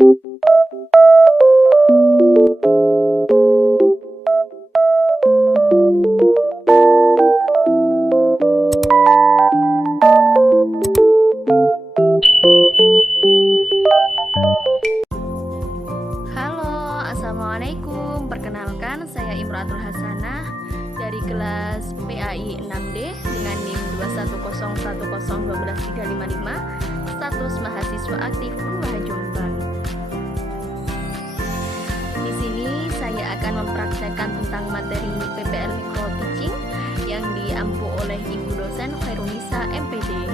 Halo, assalamualaikum. Perkenalkan, saya Imratul Hasanah dari kelas PAI 6D dengan NIM 21010123555, status mahasiswa aktif Unwah Jombang. Di sini saya akan mempraktekkan tentang materi PPL Micro Teaching yang diampu oleh Ibu dosen Khairunisa MPD.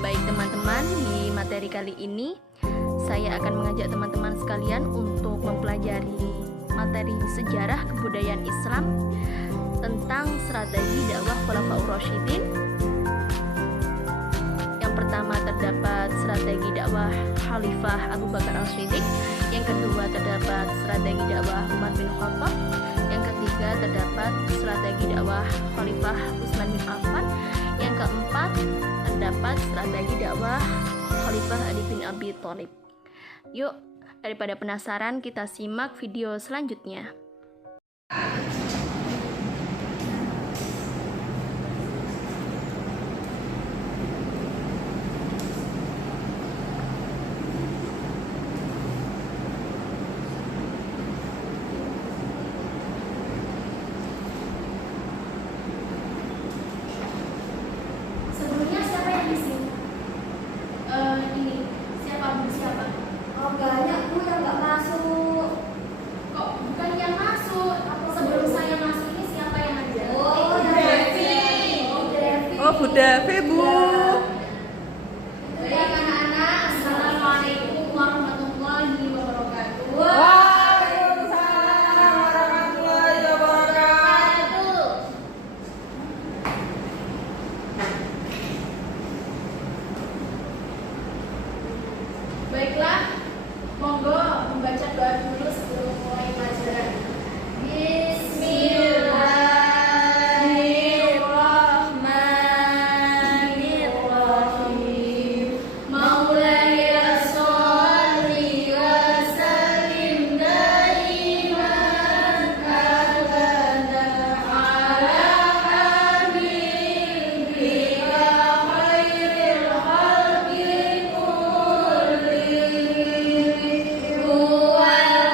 Baik teman-teman, di materi kali ini saya akan mengajak teman-teman sekalian untuk mempelajari materi sejarah kebudayaan Islam tentang strategi dakwah Khulafaur Rasyidin. Yang pertama terdapat strategi dakwah Khalifah Abu Bakar Al-Siddiq, yang kedua terdapat strategi dakwah Umar bin Khattab, yang ketiga terdapat strategi dakwah Khalifah Utsman bin Affan, yang keempat terdapat strategi dakwah Khalifah Ali bin Abi Thalib. Yuk, daripada penasaran, kita simak video selanjutnya. Sebelumnya siapa yang isi? Ini siapa? Oh, banyak Bu yang nggak masuk. Kok bukan yang masuk? Sebelum saya masuk ini siapa yang ngajar? Oh, Devi. Oh, Bu Devi, Bu. Baik anak-anak, assalamualaikum warahmatullahi wabarakatuh. Waalaikumsalam warahmatullahi wabarakatuh. Baiklah, monggo membaca doa dulu sebelum mulai pelajaran. Bismillahirrahmanirrahim. Maulaya sholli wa sallim daiman abada ala habibika khairil khalqi kullihim. Huwal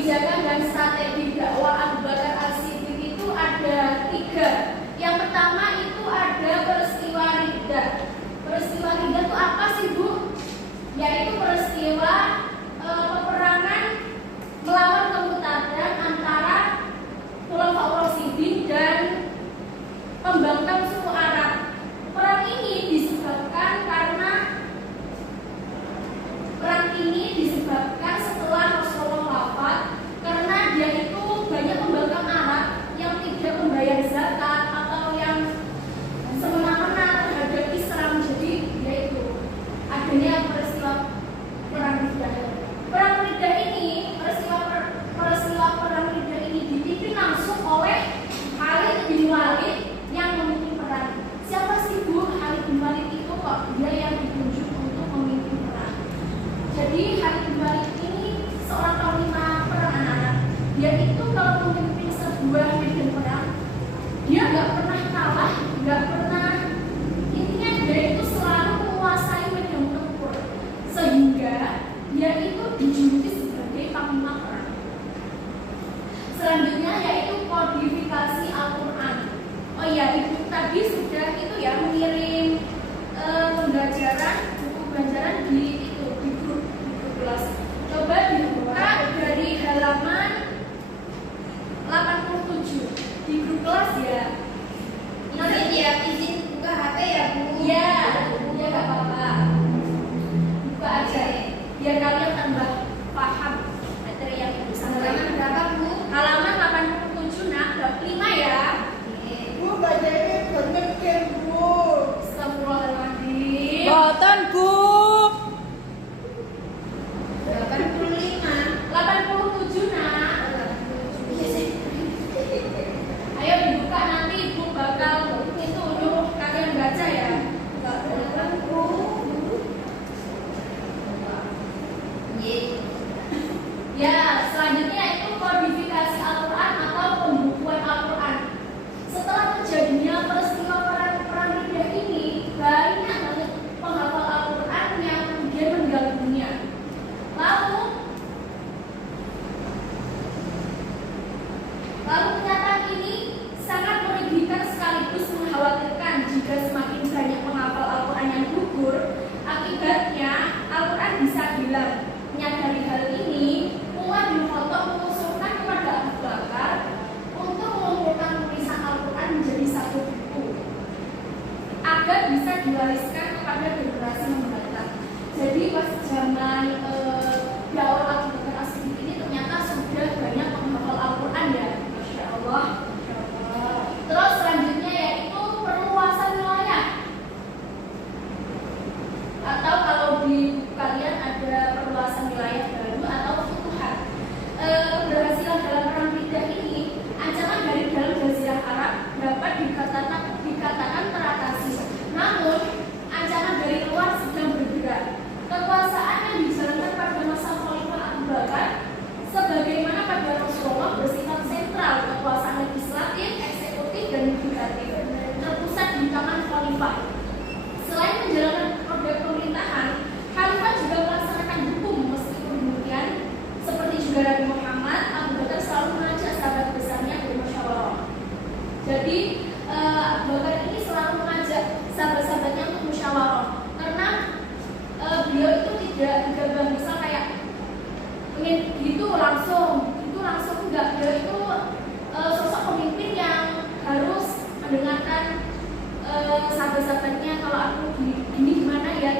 kebijakan dan strategi dakwah Abu Bakar As-Siddiq itu ada 3. Yang pertama itu ada peristiwa Riddah. Peristiwa Riddah itu apa sih, Bu? Yaitu peristiwa peperangan melawan kemurtadan antara Khulafaur Rasyidin dan pembangkang suku Arab. Perang ini disebabkan setelah Rasulullah wafat, karena dia itu banyak pembangkang Arab yang tidak membayar zakat atau yang semena-mena terhadap Islam. Jadi yaitu adanya peristiwa perang Riddah. Perang Riddah ini, peristiwa perang Riddah ini dipimpin langsung oleh Khalid bin Walid yang memimpin perang. Siapa sih, Bu? Khalid bin Walid itu kok dia yang ditunjuk untuk memimpin perang. Jadi Khalid bin Walid ini seorang panglima perang anak-anak. Dia itu kalau memimpin sebuah medan perang, dia nggak pernah kalah, nggak pernah, intinya dia itu selalu menguasai medan tempur, sehingga dia itu dijuluki sebagai panglima perang. Selanjutnya yaitu kodifikasi Al-Quran. Oh iya, Ibu tadi sudah itu ya mengirim pembelajaran, buku pembelajaran di grup kelas. Coba dibuka dari halaman 87 di grup kelas ya. Nanti dia izin buka HP ya, Bu? Iya, ya nggak apa-apa. Buka aja, biar kalian tambah paham materi yang Ibu sampaikan. Halaman berapa, Bu? Halaman 87 nak, bab 5 ya. Bu, bacanya bener kan, Bu? Astagfirullahaladzim. Boten, Bu. 85. 87 nak. Ayo dibuka, nanti Ibu bakal itu nyuruh kalian baca ya. Ya, selanjutnya itu kodifikasi Al-Quran atau pembukuan Al-Quran. Setelah terjadinya peristiwa perang Riddah ini, banyak banget penghafal Al-Quran yang kemudian meninggal dunia. Lalu kenyataan ini sangat merugikan sekaligus mengkhawatirkan jika semakin banyak penghafal Al-Quran yang gugur, akibatnya Al-Quran bisa hilang. Menyadari hal ini, Umar bin Khattab mengusulkan kepada Abu Bakar untuk mengumpulkan tulisan Al-Quran menjadi satu buku agar bisa diwariskan kepada generasi mendatang. Jadi pas zaman dakwah Abu Bakar As-Siddiq ini ternyata sudah banyak penghafal Al-Quran ya, Masya Allah. Terus selanjutnya yaitu perluasan wilayah, atau kalau di buku kalian ada perluasan wilayah baru atau futuhat. Keberhasilan dalam perang Riddah ini, ancaman dari dalam Jazirah Arab dapat dikatakan teratasi. Namun, ancaman dari luar sedang bergerak. Kekuasaan yang dijalankan pada masa Khalifah Abu Bakar, sebagaimana pada Rasulullah, bersifat sentral. Kekuasaan legislatif, eksekutif, dan yudikatif terpusat di tangan Khalifah. Selain menjalankan roda pemerintahan, Khalifah juga melaksanakan hukum. Meskipun demikian, seperti juga Nabi Muhammad, Abu Bakar selalu mengajak sahabat besarnya bermusyawarah. Jadi Abu Bakar ini selalu mengajak sahabat-sahabatnya untuk musyawarah, karena beliau itu tidak gegabah, misal kayak ingin gitu langsung enggak. Beliau itu sosok pemimpin yang harus mendengarkan sahabat-sahabatnya, kalau aku gini gimana ya.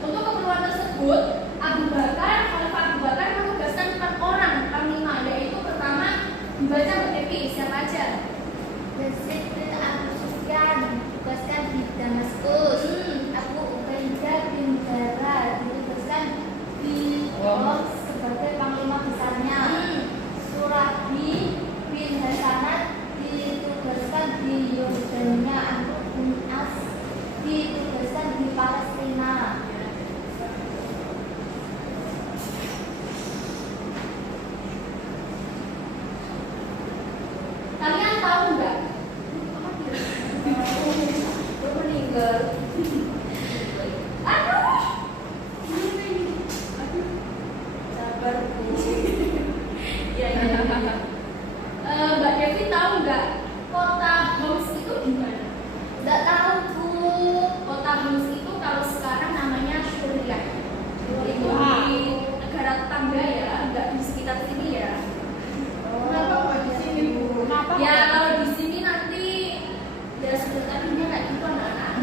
Untuk keperluan tersebut, Khalifah Abu Bakar menugaskan 4 orang panglima, yaitu pertama dibaca Mbak Devi, siapa aja? Yazid bin Abu Sufyan ditugaskan di Damaskus. Abu Ubaidah bin Jarrah ditugaskan di Homs. Ya, Mbak Devi tahu nggak kota Homs itu di mana? Nggak tahu Bu. Kota Homs itu kalau sekarang namanya Suriah. Itu di negara tetangga ya, nggak di sekitar sini ya. Kenapa kok di sini, Bu? Kenapa? Ya kalau di sini nanti ya sudah tadinya kayak gitu anak-anak.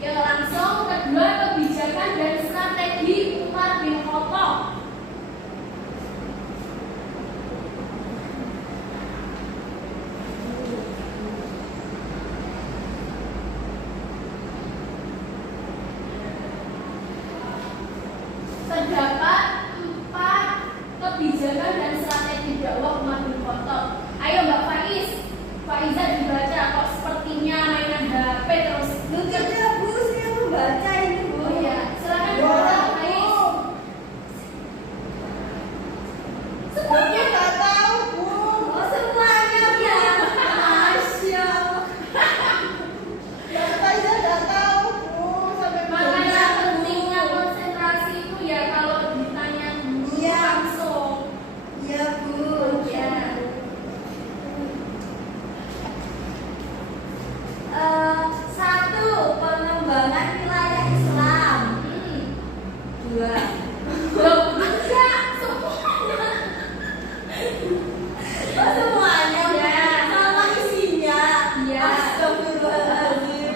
Ya langsung kedua, kebijakan dan strategi Umar bin Khattab. Terdapat 4 kebijakan dan strategi dakwah Umar bin Khattab. Ayo Mbak Faiza dibaca, kok sepertinya mainan HP terus. Kerja Bu, saya membaca ini Bu. Oh ya, silakan Boleh, Mbak Bu. Faiz. Aku Semuanya. nggak tahu, Bu. Oh semuanya ya. Masya Allah. Yang saya nggak tahu, Bu. Sampai Makanya pentingnya konsentrasi itu ya kalau ditanya Iya. langsung. Iya Bu. Ya. Satu, pengembangan wilayah Islam. Dua, Loh, enggak, semuanya. oh semuanya Ya. sama isinya. Ya. Astagfirullahaladzim.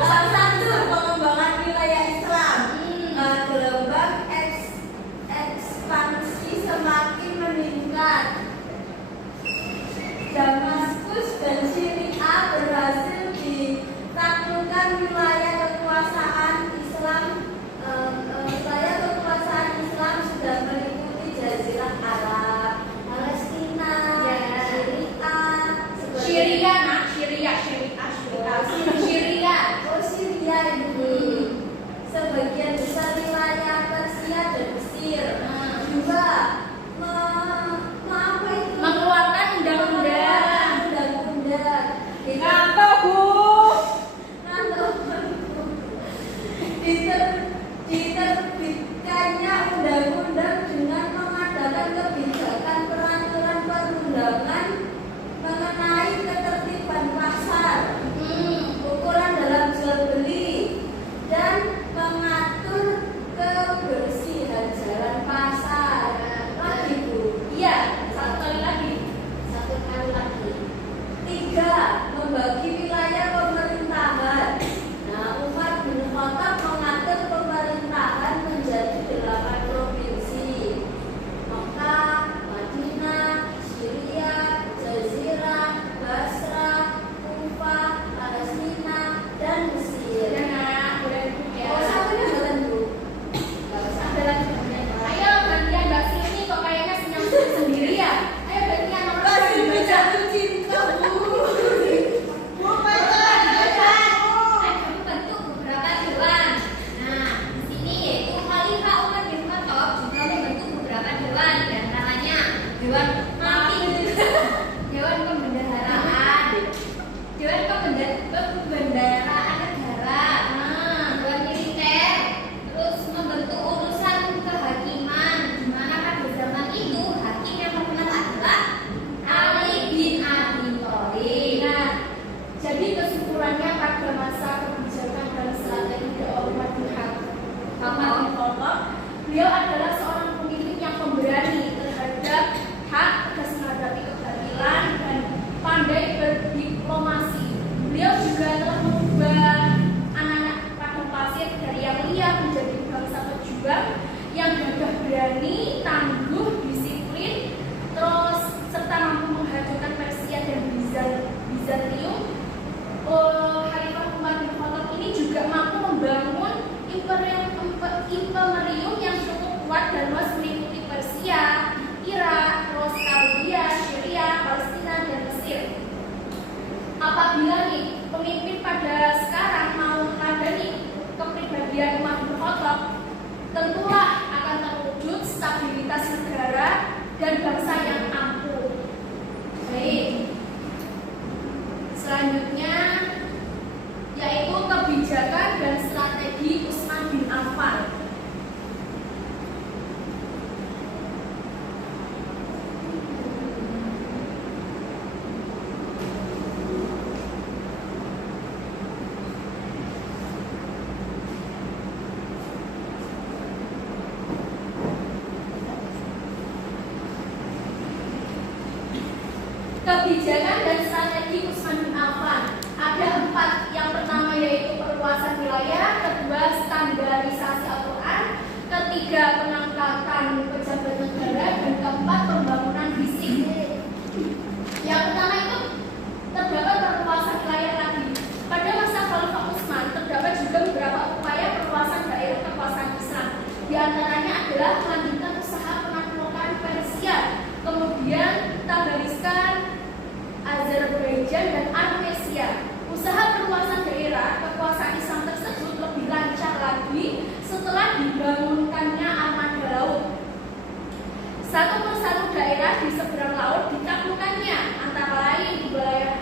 Satu, pengembangan wilayah Islam. Gelombang ekspansi semakin meningkat. Damaskus dan Syria berhasil ditaklukkan wilayah kekuasaan Islam. Wilayah kekuasaan Islam sudah meliputi Jazirah Arab, Palestina, Ya. Syria, Syria, Syria. Oh Syria ini. Sebagian besar wilayah Persia dan Mesir. Dua, apa itu? Mengeluarkan undang-undang. Undang-undang. Ngantuk, Bu. Diterbitkannya undang-undang dengan mengadakan kebijakan peraturan perundangan mengenai ketertiban pasar, ukuran dalam jual beli, dan mengatur kebersihan jalan pasar. Lagi Bu. Iya, satu kali lagi. Satu kali lagi. Tiga, membagi wilayah pemerintahan. Nah, Umar bin Khattab mengatur pemerintahan menjadi 8 provinsi. Mekah, Madinah, Syria, Jazirah, Basrah, Kufah, Palestina, dan Mesir. Nah, udah duduk ya. Oh, satunya bukan Bu. Nggak usah. Ada lagi temennya. Ayo gantian Mbak Silmi, kok kayaknya senyum sendiri ya. Ayo gantian nomor Masih satu dibaca. jatuh cinta Bu. Bu, baca, baca, Bu. Akan membentuk beberapa dewan. Nah, di sini yaitu Khalifah Umar bin Khattab juga membentuk beberapa dewan, di antaranya Dewan Hakim, Dewan Pembendaharaan, Dewan Pembendaharaan Negara, Dewan Militer, terus membentuk urusan kehakiman, di mana pada zaman itu hakim yang terkenal adalah Ali bin Abi Thalib. Nah, jadi kesimpulannya pada masa kebijakan dan strategi dakwah Umar bin Khattab, beliau adalah seorang pemimpin yang pemberani terhadap hak, tegas menghadapi kebatilan, dan pandai berdiplomasi. Beliau juga telah mengubah anak-anak padang pasir dari yang liar menjadi bangsa pejuang yang gagah berani, tangguh, disiplin, terus serta mampu menghancurkan Persia dan Bizantium. Khalifah Umar bin Khattab ini juga mampu membangun imperium yang cukup kuat dan luas meliputi Persia, Irak, terus Kaldea, Syria, Palestina, dan Mesir. Apabila nih pemimpin pada sekarang mau meladeni kepribadian Umar bin Khattab, tentulah akan terwujud stabilitas negara dan bangsa yang ampuh. Baik. Selanjutnya yaitu kebijakan dan strategi Utsman bin Affan. Kebijakan dan strategi Utsman bin Affan ada 4. Yang pertama yaitu perluasan wilayah, kedua standarisasi Al-Quran, ketiga pengangkatan pejabat negara, dan keempat pembangunan fisik. Yang pertama itu terdapat perluasan wilayah tadi. Pada masa Khalifah Utsman terdapat juga beberapa upaya perluasan daerah kekuasaan Islam. Di antaranya adalah melanjutkan usaha penaklukan Persia, kemudian Tabaristan, Azerbaijan, dan Armesia. Usaha perluasan daerah kekuasaan Islam tersebut lebih lancar lagi setelah dibangunkannya armada laut. Satu persatu daerah di seberang laut ditaklukkannya, antara lain di wilayah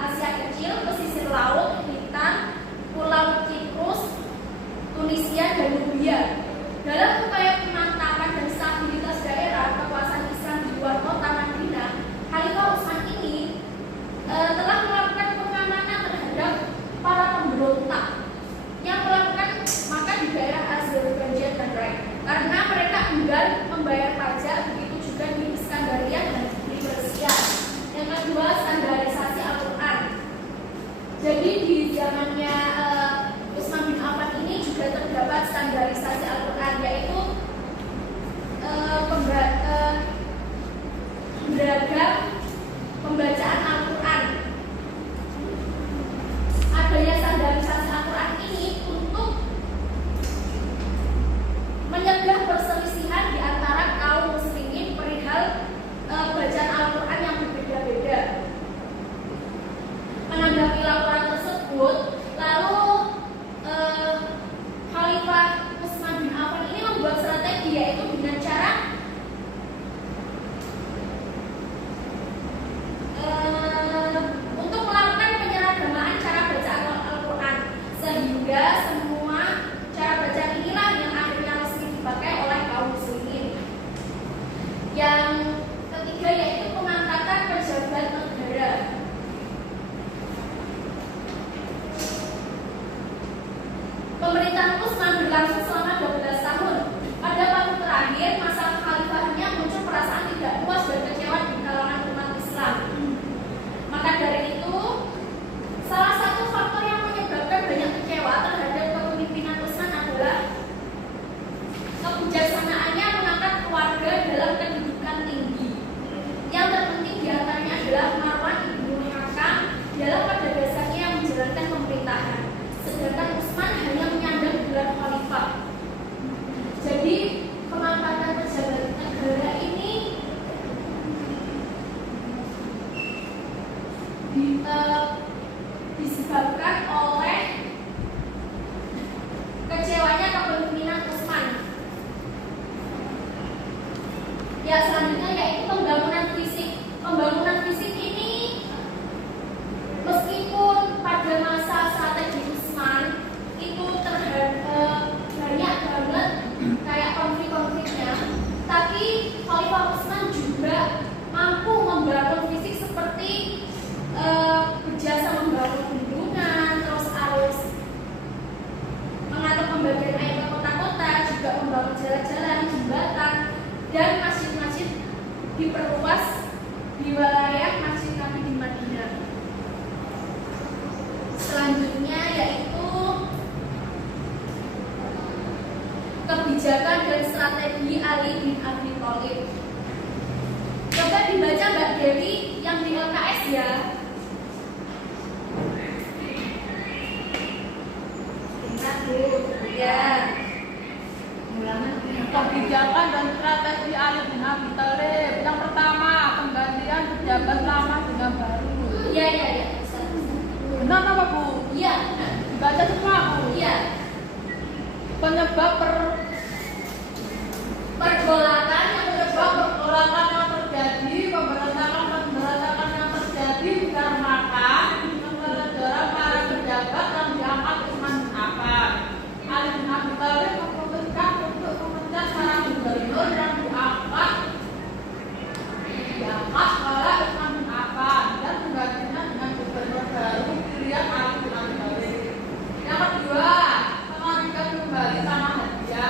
Asia Kecil, pesisir laut, Hitam, Pulau Kiprus, Tunisia, dan Nubia. Dalam upaya pemantapan dan stabilitas daerah kekuasaan Islam di luar kota Madinah, Khalifah Utsman ini telah melakukan pengamanan terhadap para pemberontak yang melakukan maka di daerah Azerbaijan dan Irak, karena mereka enggan membayar pajak, begitu juga di Iskandaria dan di Persia. Yang kedua, standarisasi Al-Quran. Jadi di zamannya Utsman bin Affan ini juga terdapat standarisasi Al-Quran, yaitu beragam pembacaan Al-Quran. Adanya standarisasi Al-Quran ini untuk mencegah perselisihan di antara kaum muslimin perihal bacaan Al-Quran yang berbeda-beda. Menanggapi laporan tersebut, lalu Khalifah Utsman bin Affan ini membuat strategi, yaitu dengan cara untuk melakukan penyeragaman cara bacaan Al-Quran, sehingga semua cara bacaan inilah yang akhirnya mesti dipakai oleh kaum muslimin. Yang ketiga yaitu pengangkatan pejabat negara. Pemerintahan Utsman berlangsung selama 12 tahun. Pada waktu terakhir masa khalifahnya muncul perasaan tidak puas dan kecewa di kalangan umat Islam. Maka dari itu, salah satu faktor yang menyebabkan banyak kecewa terhadap kepemimpinan Utsman adalah kebijaksanaannya mengangkat keluarga dalam kedudukan tinggi. Yang terpenting diantaranya adalah Marwan ibnu Hakam dalam pada dasarnya yang menjalankan pemerintahan, sedangkan Utsman hanya menyandang gelar khalifah. Jadi pengangkatan pejabat negara ini disebabkan oleh kecewanya kepemimpinan Utsman. Ya, selanjutnya yaitu pembangunan fisik. Pembangunan fisik ini meskipun pada masa strategi Utsman itu banyak banget kayak konflik-konfliknya, tapi Khalifah Utsman juga mampu membangun fisik seperti berjasa membangun bendungan, terus harus mengatur pembagian air ke kota-kota, juga membangun jalan-jalan, jembatan, dan masjid-masjid diperluas di wilayah Masjid Nabi di Madinah. Selanjutnya yaitu kebijakan dan strategi Ali bin Abi Thalib. Coba dibaca Mbak Dewi yang di LKS ya. Ya. Kebijakan dan strategi Ali bin Abi Thalib. Yang pertama, penggantian pejabat lama dengan baru. Iya. Benar apa Bu? Iya. Baca semua Bu. Iya. Penyebab Pergolakan pergolakan yang terjadi, pemberontakan yang terjadi dikarenakan gara-gara para pejabat yang diangkat Utsman bin Affan. Ali bin Abi Thalib memutuskan untuk memecat para gubernur yang diangkat oleh Utsman bin Affan dan menggantinya dengan gubernur baru pilihan Ali bin Abi Thalib. Yang kedua, mengalihkan kembali tanah hadiah.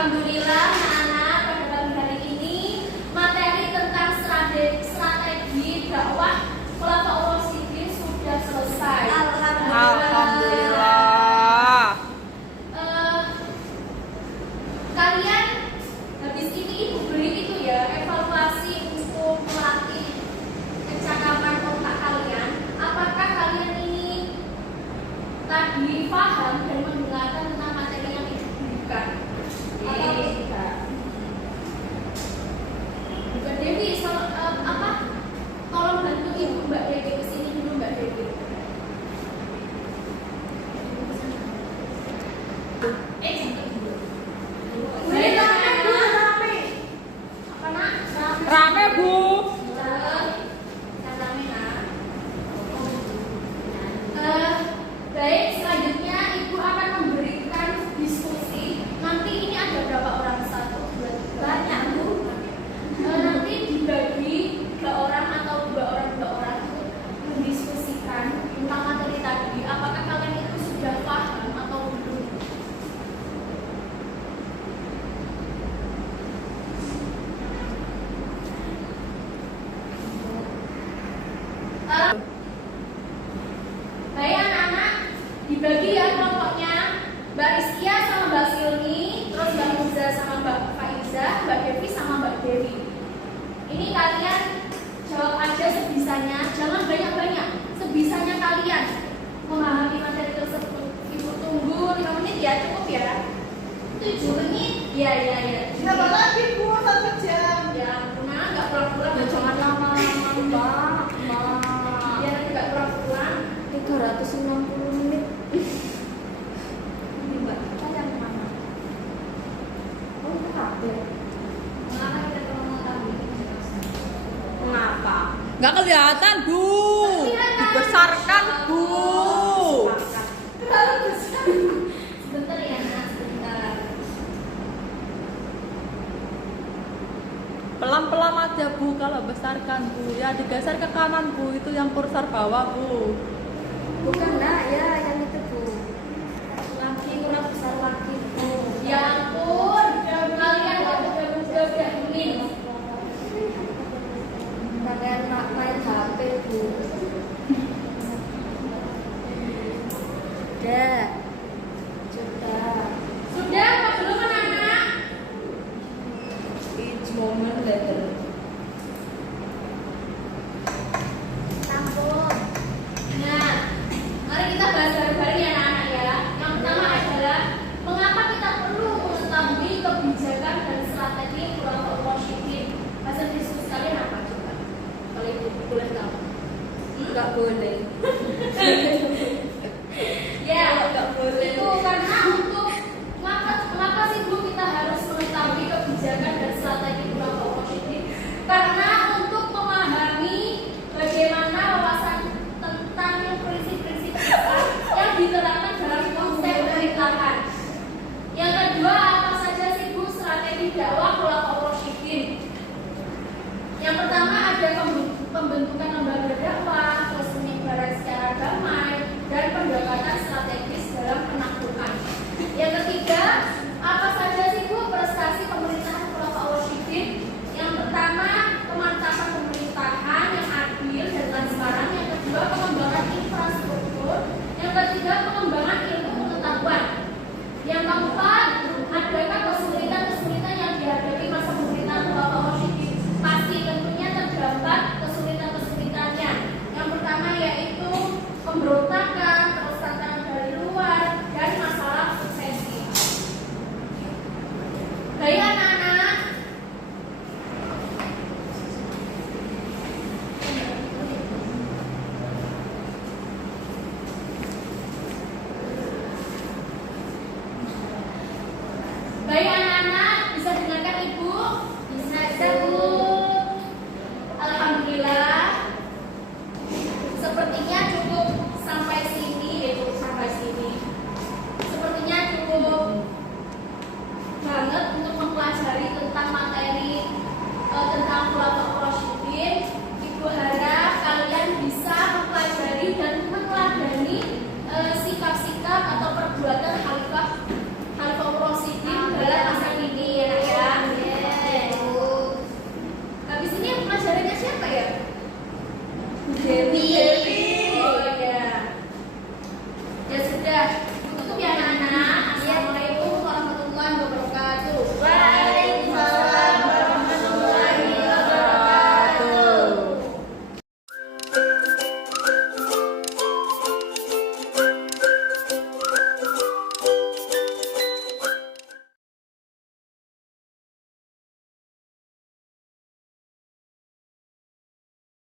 Alhamdulillah anak-anak pada pagi hari ini materi tentang strategi dakwah Khulafaur Rasyidin sudah selesai. Alhamdulillah. Kalian habis ini ibu beri itu ya evaluasi untuk melatih kecakapan otak kalian. Apakah kalian ini tadi paham dan mendengarkan tentang materi yang ibu berikan? Atau tidak? Mbak Dewi, tolong bantu ibu Mbak Dewi kesini dulu Mbak Dewi. Rame, Bu. Baik, selanjutnya Ibu akan memberikan diskusi. Nanti ini ada berapa orang? 1, 2, 3. Banyak, Bu. Nanti dibagi 3 orang atau 2 orang untuk mendiskusikan tentang materi tadi. Apakah kalian itu sudah paham atau belum? Baik anak-anak, dibagi ya kelompoknya. Mbak Rizkia sama Mbak Silmi, terus Mbak Muza sama Mbak Faiza, Mbak Devi sama Mbak Dewi. Ini kalian jawab aja sebisanya, jangan banyak-banyak. Sebisanya kalian memahami materi tersebut. Ibu tunggu 5 menit ya, cukup ya. 7 menit? Ya. Tambah lagi, Bu, 1 jam. Ya ampun, nggak pulang-pulang. Jangan lama-lama, Mbak. Ya nanti nggak pulang-pulang. 360 menit. Ini Mbak, kita yang mana? Oh, itu HP. Mengapa kita ngomong tadi? Mengapa? Nggak kelihatan, Bu. Dibesarkan, Bu. Terlalu besar. Sebentar ya, Nak, sebentar. Pelan-pelan aja, Bu. Kalau besarkan, Bu. Ya, digeser ke kanan, Bu. Itu yang kursor bawah, Bu. Bukan, Nak, ya yang itu, Bu. Lagi kurang besar lagi, Bu. Ya ampun, kalian nggak udah ini. Kalian main HP, Bu. Udah. Sudah, apa belum anak-anak? Each moment later. Tampung. Nah, mari kita bahas bareng-bareng ya anak-anak ya. Yang pertama adalah mengapa kita perlu mengetahui kebijakan dan strategi Khulafaur Rasyidin. Hasil diskusi kalian apa coba? Kalau itu boleh tahu. Enggak boleh. Ya, Nggak boleh. itu karena untuk mengapa sih Bu kita harus mengetahui kebijakan dan strategi Khulafaur Rasyidin? Karena untuk memahami bagaimana wawasan tentang prinsip-prinsip besar yang diterapkan dalam konsep pemerintahan. Yang kedua, apa saja sih Bu strategi dakwah Khulafaur Rasyidin? Yang pertama ada pembentukan lembaga dakwah, terus penyebaran secara damai, dan pendekatan strategis dalam penaklukan. Yang ketiga, apa saja sih Bu prestasi pemerintahan Khulafaur Rasyidin? Yang pertama, pemantapan pemerintahan yang adil dan transparan. Yang kedua, pengembangan infrastruktur. Yang ketiga, pengembangan ilmu pengetahuan. Yang keempat, adakah kesulitan-kesulitan yang dihadapi masa pemerintahan Khulafaur Rasyidin? Pasti tentunya terdapat kesulitan-kesulitannya. Yang pertama yaitu pemberontakan, terus tantangan dari luar, dan masalah suksesi. Baik anak-anak, bisa dengarkan Ibu? Bisa Bu. Alhamdulillah. Sepertinya cukup sampai sini, Sepertinya cukup banget untuk mempelajari tentang materi tentang